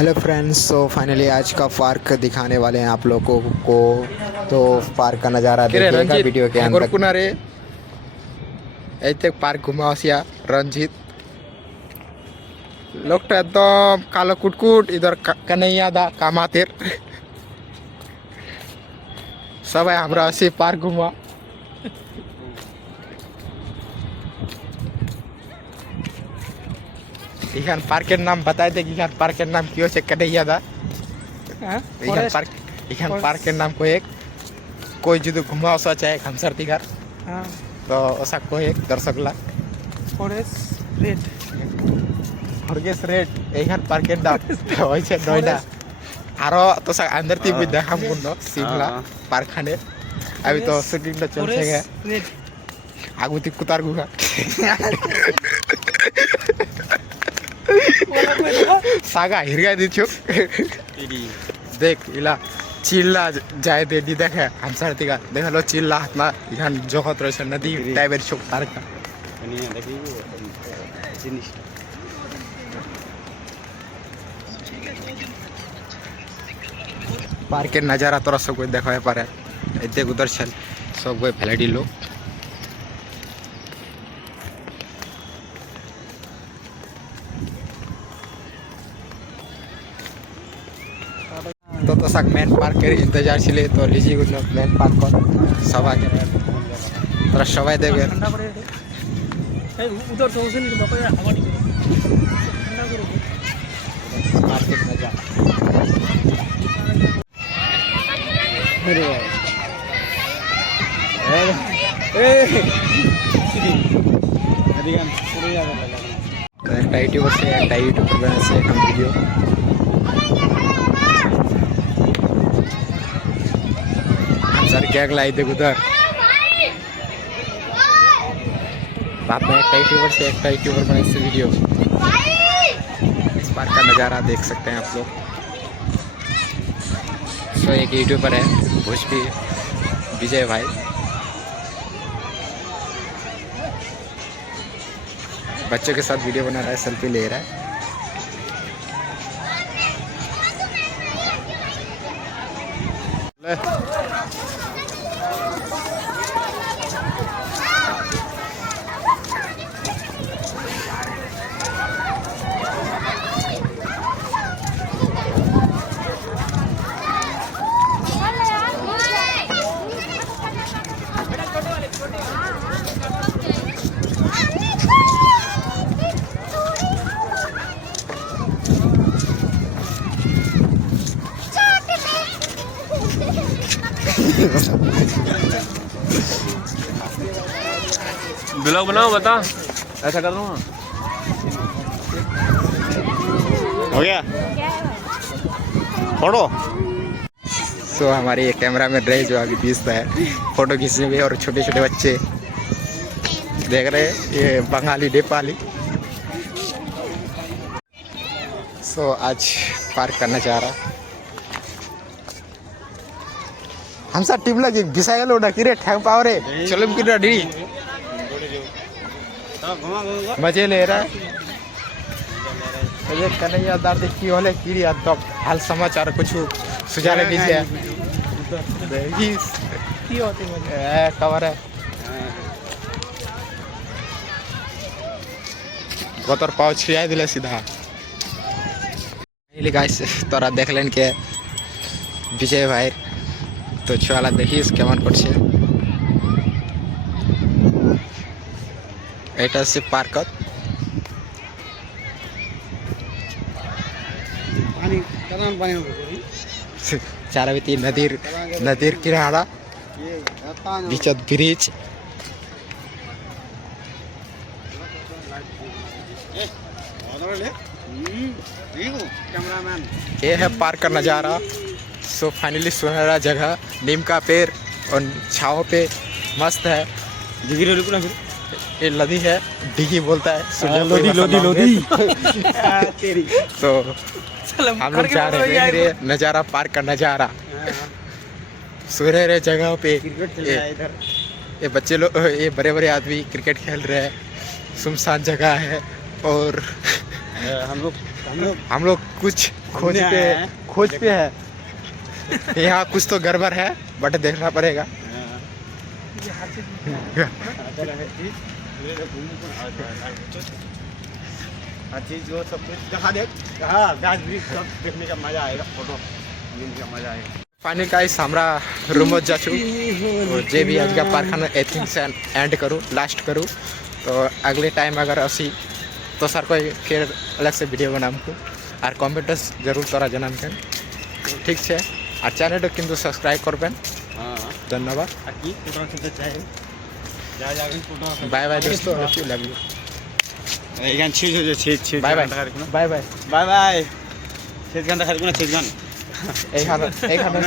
Hello friends, so finally आज का park दिखाने वाले हैं आप लोगों को। तो पार्क का नज़ारा देखिएगा वीडियो के अंत तक। रे ऐसे पार्क घुमावसिया रंजीत लोग तो एकदम कालो कुटकुट इधर कन्हैया दा कामातेर सब है हमरा ऐसे पार्क घुमा। इखान पार्केर नाम बताए थे कि इखान पार्केर नाम क्यों से कन्हैया दा इखान पार्केर नाम को एक कोई जुदो घुमा सा चाहे खमसर तिगार तो ऐसा कोई एक दर्शक ला फॉरेस्ट रेट एखान पार्केर नाम होइছে নয়ডা আরো তো अंदर ती भी দেখাম কোন সিমলা পার্কখানে अभी तो शूटिंग টা চলছে গে আগুতি কুতার গুহা सागा हिरगा दिछु देख इला चिल्ला जाए दे दी देखे हम सारती का देख लो चिल्ला हाथना इखान जगत रहे नदी टाइपेर चोक पार्क का देखी जिनिसटा पार्केर नजारा तोरा सब कोई देखा पारे देख उधर चल सब कोई फैलाडी लोग तो तक मेन पार्क के इंतजार छिले तो लीजिए कुछ मेन पार्क को सभा के तोरा सबाई देबे उधर से उसे नहीं बापा हवा नहीं मार्केट में जा अरे अधिकान पूरे याद लगा तो एक यूट्यूबर से एक यूट्यूबर बने से हम वीडियो सर क्या लाई थे उधर रात में एक यूट्यूबर से एक यूट्यूबर बने से वीडियो इस पार्क का नज़ारा देख सकते हैं आप लोग। सो एक यूट्यूबर है भोजपुरी विजय भाई बच्चों के साथ वीडियो बना रहा है सेल्फी ले रहा है। ब्लॉग बनाओ बता ऐसा कर दूँगा हो गया फोटो। सो हमारी ये कैमरा में रहे जो अभी खींचता है फोटो खींचने में और छोटे छोटे बच्चे देख रहे हैं ये बंगाली नेपाली। सो आज पार्क का नज़ारा हम सब टीम लगी बिसाए लो ना किरे ठैंग पाओ रे चलो किरे डी मजे ले रहा है कन्हैया दार देखी होले किरी तो हाल समाचार कुछ सुझाले नीचे की होती है कवर है गोतर पाव छिया दिले सीधा गाइस तोरा देख लेन के विजय भाई तो चला देखिस केमन करछे এটা সে পার্কত पानी कदम पानी हो गई चारविती नदीर किनारा बीचत ब्रिज कैमरामैन ये है पार्क का नज़ारा। सो फाइनली सुनहरा जगह नीम का पेड़ और छाँव पे मस्त है। डिग्री रुक ना ये लदी है डिगी बोलता है लोधी तेरी तो हम लोग जा रहे हैं नज़ारा पार्क का नज़ारा सुनहरे जगह पे ये बच्चे लोग ये बड़े बड़े आदमी क्रिकेट खेल रहे हैं। सुनसान जगह है और हम लोग हम लोग कुछ खोज पे है यहाँ कुछ तो गड़बड़ है बट देखना पड़ेगा हर चीज वो सब कुछ दिखा दे हाँ गाछ वृक्ष सब देखने का मजा आएगा फोटो लेने का मजा आएगा फाइनली गाइस हमरा रूम जा छु जे भी आज का पार्क एथिंग से एंड करूँ लास्ट करूँ तो अगले टाइम अगर असी तो सर कोई फिर अलग से वीडियो बनाम को और कमेंट्स जरूर तोरा जनाम के ठीक है और चैनल किंतु सब्सक्राइब करबें धन्यवाद की फोटो खींचते चाहे जा जाके फोटो बाय बाय दोस्तों लव यू এখান ছিজ হয়ে ছিজ ছিজ bye bye bye bye bye bye ছিজ গানটা খালি কোন ছিজ গান এইখানে এইখানে